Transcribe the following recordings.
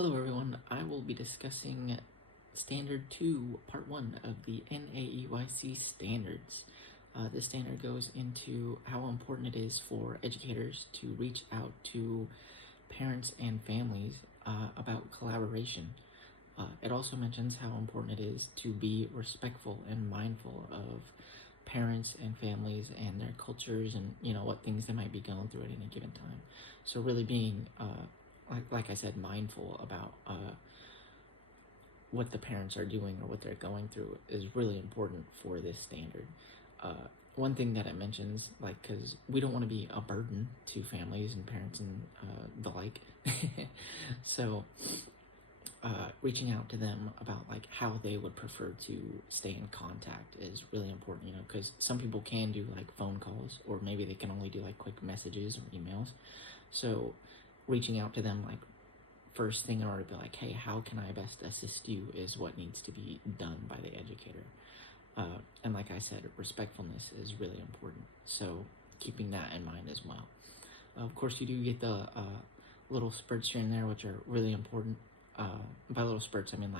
Hello everyone, I will be discussing Standard 2, Part 1 of the NAEYC standards. This standard goes into how important it is for educators to reach out to parents and families about collaboration. It also mentions how important it is to be respectful and mindful of parents and families and their cultures and what things they might be going through at any given time. So really being like I said, mindful about what the parents are doing or what they're going through is really important for this standard. One thing that it mentions, because we don't want to be a burden to families and parents and the like, so reaching out to them about how they would prefer to stay in contact is really important, because some people can do phone calls, or maybe they can only do quick messages or emails. So reaching out to them first thing in order to be hey, how can I best assist you is what needs to be done by the educator. And like I said, respectfulness is really important. So keeping that in mind as well. Of course, you do get the little spurts here and there, which are really important. By little spurts, I mean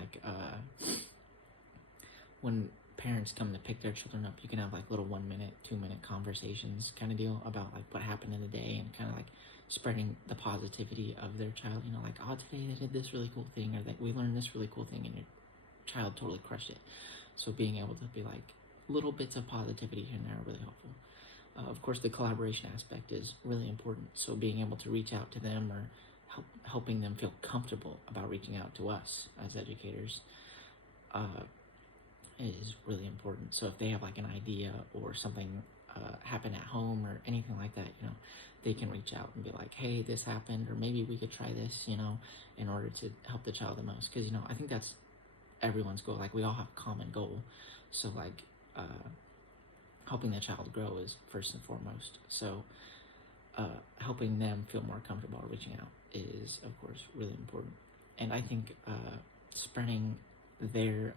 when parents come to pick their children up, you can have little 1 minute, 2 minute conversations kind of deal about what happened in the day, and kind of spreading the positivity of their child, oh, today they did this really cool thing, or that we learned this really cool thing and your child totally crushed it. So being able to be little bits of positivity here and there are really helpful. Of course, the collaboration aspect is really important. So being able to reach out to them, or helping them feel comfortable about reaching out to us as educators is really important. So if they have an idea or something happen at home or anything like that, they can reach out and be hey, this happened, or maybe we could try this, in order to help the child the most. Because, I think that's everyone's goal. We all have a common goal. So helping the child grow is first and foremost. So helping them feel more comfortable reaching out is, of course, really important. And I think spreading their,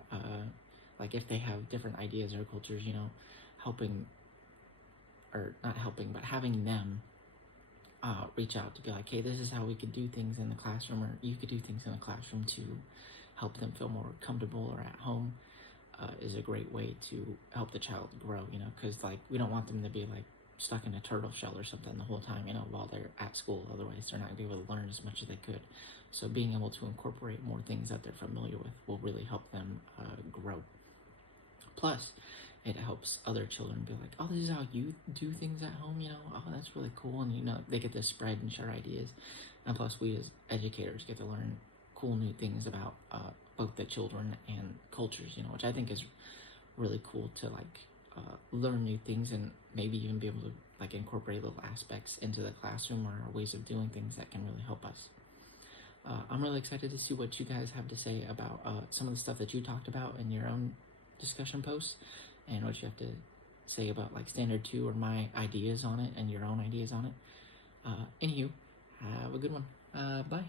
if they have different ideas or cultures, helping, or not helping, but having them reach out to be hey, this is how we could do things in the classroom, or you could do things in the classroom to help them feel more comfortable or at home, is a great way to help the child grow, because we don't want them to be stuck in a turtle shell or something the whole time, while they're at school. Otherwise, they're not going to be able to learn as much as they could. So being able to incorporate more things that they're familiar with will really help them grow. Plus, it helps other children be oh, this is how you do things at home, oh, that's really cool. And, they get to spread and share ideas. And plus, we as educators get to learn cool new things about both the children and cultures, which I think is really cool to learn new things, and maybe even be able to incorporate little aspects into the classroom or ways of doing things that can really help us. I'm really excited to see what you guys have to say about some of the stuff that you talked about in your own discussion posts, and what you have to say about Standard 2 or my ideas on it and your own ideas on it. Anywho, have a good one. Bye.